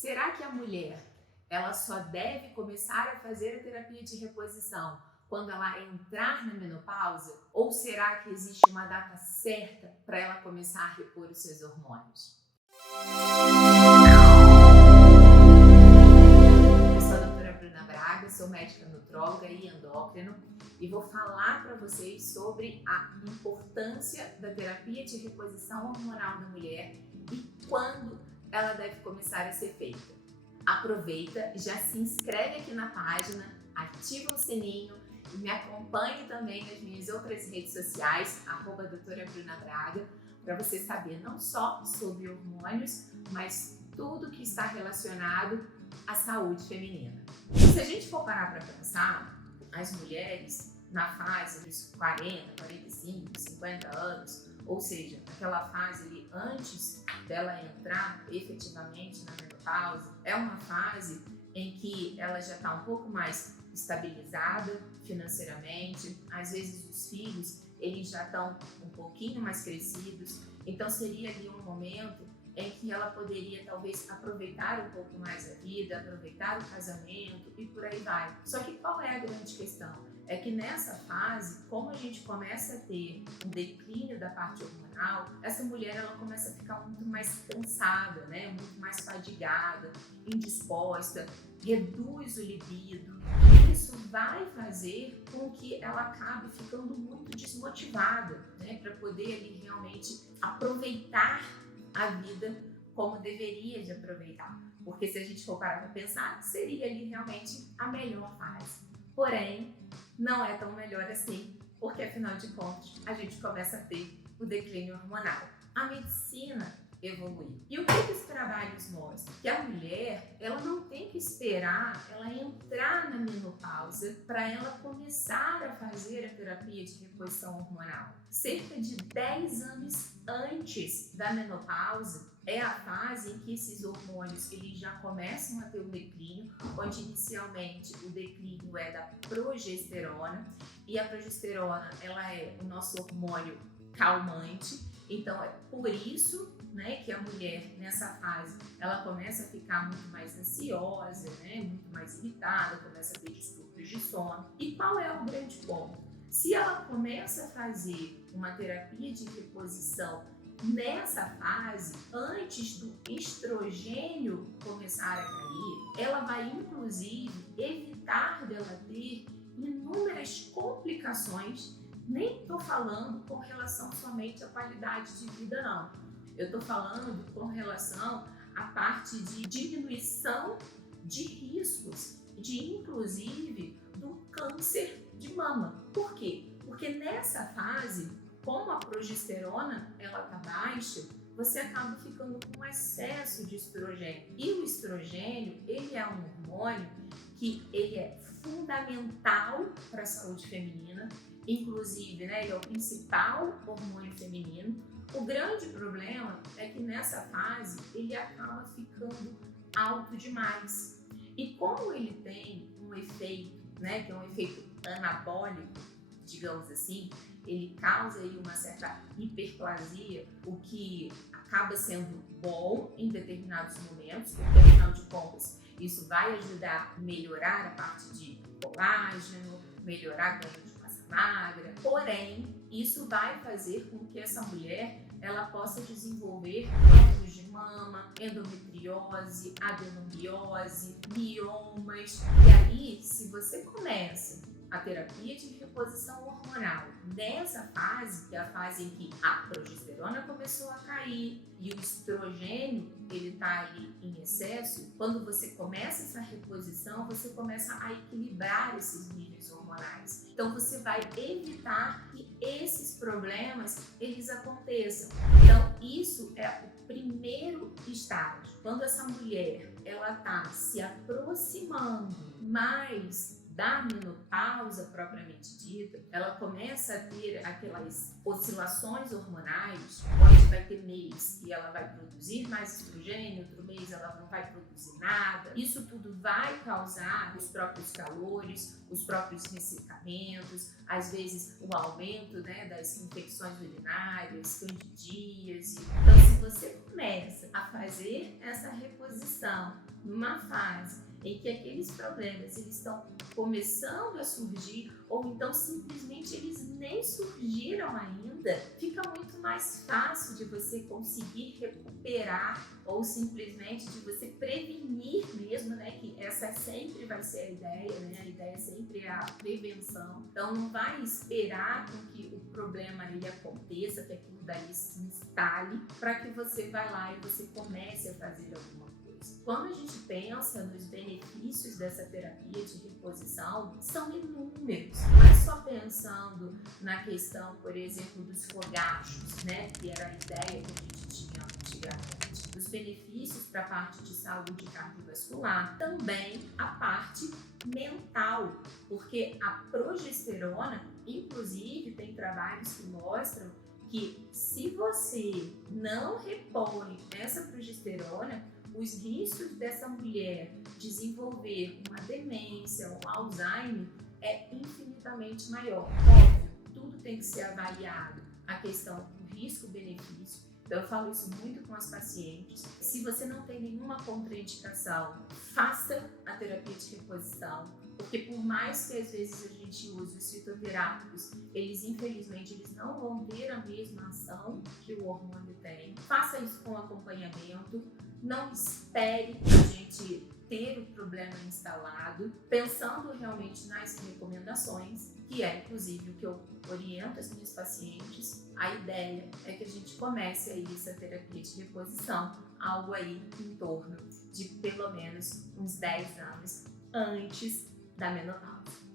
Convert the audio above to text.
Será que a mulher ela só deve começar a fazer a terapia de reposição quando ela entrar na menopausa? Ou será que existe uma data certa para ela começar a repor os seus hormônios? Eu sou a doutora Bruna Braga, sou médica nutróloga e endócrino e vou falar para vocês sobre a importância da terapia de reposição hormonal na mulher e quando ela deve começar a ser feita. Aproveita, já se inscreve aqui na página, ativa o sininho e me acompanhe também nas minhas outras redes sociais, @doutora Bruna Braga, para você saber não só sobre hormônios, mas tudo que está relacionado à saúde feminina. Se a gente for parar para pensar, as mulheres na fase dos 40, 45, 50 anos, ou seja, aquela fase ali antes dela entrar efetivamente na menopausa, é uma fase em que ela já está um pouco mais estabilizada financeiramente, às vezes os filhos eles já estão um pouquinho mais crescidos, então seria ali um momento em que ela poderia talvez aproveitar um pouco mais a vida, aproveitar o casamento e por aí vai. Só que qual é a grande questão? É que nessa fase, como a gente começa a ter um declínio da parte hormonal, essa mulher ela começa a ficar muito mais cansada, né? Muito mais fadigada, indisposta, reduz o libido. E isso vai fazer com que ela acabe ficando muito desmotivada, né? Para poder ali realmente aproveitar a vida como deveria de aproveitar. Porque se a gente for parar para pensar, seria ali realmente a melhor fase. Porém, não é tão melhor assim, porque afinal de contas, a gente começa a ter o declínio hormonal. A medicina evolui. E o que os trabalhos mostram? Que a mulher, ela não tem que esperar ela entrar na menopausa para ela começar a fazer a terapia de reposição hormonal. Cerca de 10 anos antes da menopausa é a fase em que esses hormônios eles já começam a ter um declínio, onde inicialmente o declínio é da progesterona, e a progesterona ela é o nosso hormônio calmante. Então é por isso, né, que a mulher nessa fase ela começa a ficar muito mais ansiosa, né, muito mais irritada, começa a ter distúrbios de sono. E qual é o grande ponto? Se ela começa a fazer uma terapia de reposição nessa fase, antes do estrogênio começar a cair, ela vai inclusive evitar dela ter inúmeras complicações. Nem estou falando com relação somente à qualidade de vida, não. Eu estou falando com relação à parte de diminuição de riscos, de inclusive do câncer de mama. Por quê? Porque nessa fase, como a progesterona ela está baixa, você acaba ficando com excesso de estrogênio. E o estrogênio, ele é um hormônio que ele é fundamental para a saúde feminina, inclusive, né, ele é o principal hormônio feminino. O grande problema é que nessa fase ele acaba ficando alto demais. E como ele tem um efeito, né, que é um efeito anabólico, digamos assim, ele causa aí uma certa hiperplasia, o que acaba sendo bom em determinados momentos, porque afinal de contas isso vai ajudar a melhorar a parte de colágeno, melhorar a ganho de massa magra, porém isso vai fazer com que essa mulher ela possa desenvolver câncer de mama, endometriose, adenomiose, miomas. E aí, se você começa a terapia de reposição hormonal nessa fase, que é a fase em que a progesterona começou a cair e o estrogênio ele está ali em excesso, quando você começa essa reposição, você começa a equilibrar esses níveis hormonais. Então você vai evitar que esses problemas eles aconteçam. Então isso é o primeiro estágio. Quando essa mulher ela está se aproximando mais da menopausa propriamente dita, ela começa a ter aquelas oscilações hormonais, onde vai ter mês que ela vai produzir mais estrogênio, outro mês ela não vai produzir nada. Isso tudo vai causar os próprios calores, os próprios ressecamentos, às vezes o aumento, né, das infecções urinárias, candidíase. Então, se você começa a fazer essa reposição numa fase em que aqueles problemas eles estão começando a surgir, ou então simplesmente eles nem surgiram ainda, fica muito mais fácil de você conseguir recuperar ou simplesmente de você prevenir mesmo, né? Que essa sempre vai ser a ideia, né? A ideia sempre é a prevenção. Então não vai esperar com que o problema ele aconteça, que aquilo dali se instale, para que você vá lá e você comece a fazer alguma coisa. Quando a gente pensa nos benefícios dessa terapia de reposição, são inúmeros. Não é só pensando na questão, por exemplo, dos fogachos, né? Que era a ideia que a gente tinha antigamente. Os benefícios para a parte de saúde cardiovascular, também a parte mental, porque a progesterona, inclusive, tem trabalhos que mostram que se você não repõe essa progesterona, os riscos dessa mulher desenvolver uma demência, um Alzheimer, é infinitamente maior. Óbvio, tudo tem que ser avaliado, a questão do risco-benefício. Então, eu falo isso muito com as pacientes. Se você não tem nenhuma contraindicação, faça a terapia de reposição, porque por mais que às vezes a gente use os fitoterápicos, eles infelizmente eles não vão ter a mesma ação que o hormônio tem. Faça isso com acompanhamento, não espere a gente ter o problema instalado, pensando realmente nas recomendações, que é inclusive o que eu oriento as minhas pacientes. A ideia é que a gente comece aí essa terapia de reposição, algo aí em torno de pelo menos uns 10 anos antes da menopausa.